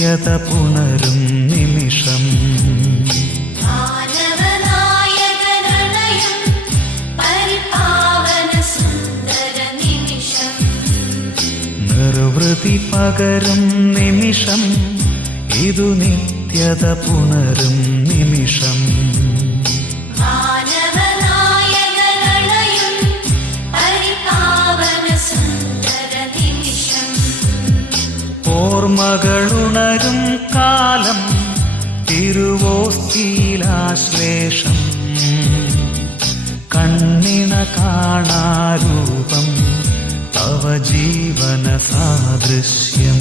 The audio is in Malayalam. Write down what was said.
നിത്യത പുണരും നിമിഷം. നിർവൃതി പകരും നിമിഷം, ഇതു നിത്യത പുണരും നിമിഷം. ഓർമ്മകളുണരും കാലം, തിരുവോസ്തിയിലാശ്ലേഷം. കണ്ണിണ കാണാരൂപം, തവ ജീവന സാദൃശ്യം.